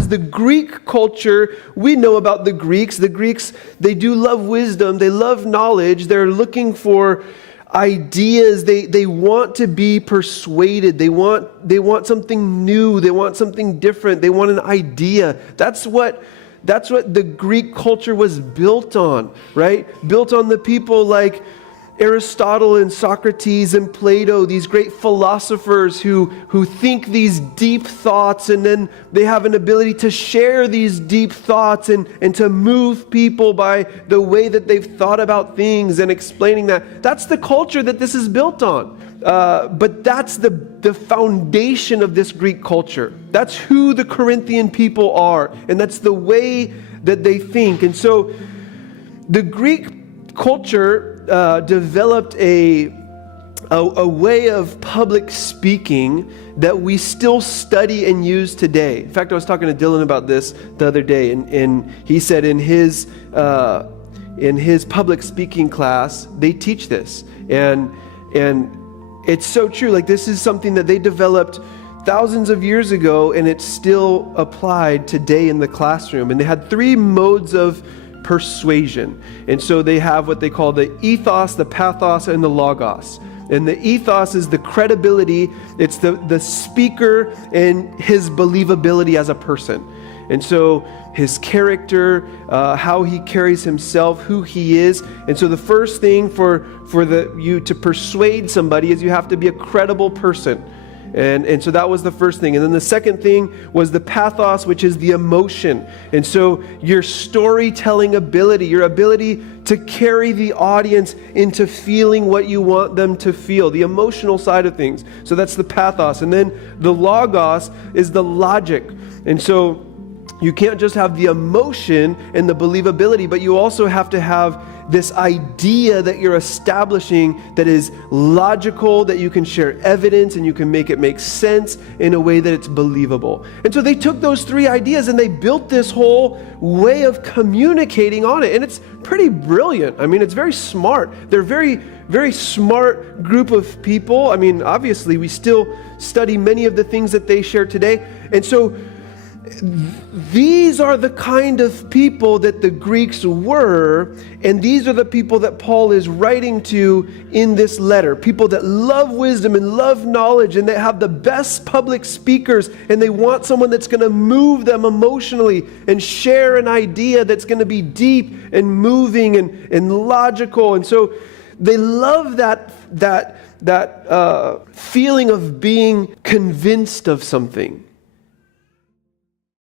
is the Greek culture. We know about the Greeks. The Greeks, they do love wisdom. They love knowledge. They're looking for ideas. They want to be persuaded. They want something new. They want something different. They want an idea. That's what the Greek culture was built on, right? Built on the people like Aristotle and Socrates and Plato, these great philosophers who think these deep thoughts, and then they have an ability to share these deep thoughts and to move people by the way that they've thought about things and explaining that. That's the culture that this is built on. But that's the foundation of this Greek culture. That's who the Corinthian people are, and that's the way that they think. And so the Greek culture developed a way of public speaking that we still study and use today. In fact, I was talking to Dylan about this the other day, and he said in his public speaking class, they teach this. And it's so true. Like, this is something that they developed thousands of years ago, and it's still applied today in the classroom. And they had 3 modes of persuasion. And so they have what they call the ethos, the pathos, and the logos. And the ethos is the credibility. It's the speaker and his believability as a person. And so his character, how he carries himself, who he is. And so the first thing for you to persuade somebody is you have to be a credible person. And so that was the first thing. And then the second thing was the pathos, which is the emotion. And so your storytelling ability, your ability to carry the audience into feeling what you want them to feel, the emotional side of things. So that's the pathos. And then the logos is the logic. And so you can't just have the emotion and the believability, but you also have to have this idea that you're establishing that is logical, that you can share evidence and you can make it make sense in a way that it's believable. And so they took those 3 ideas and they built this whole way of communicating on it. And it's pretty brilliant. I mean, it's very smart. They're very, very smart group of people. I mean, obviously, we still study many of the things that they share today. And so these are the kind of people that the Greeks were, and these are the people that Paul is writing to in this letter. People that love wisdom and love knowledge, and they have the best public speakers, and they want someone that's going to move them emotionally and share an idea that's going to be deep and moving and logical. And so they love that feeling of being convinced of something.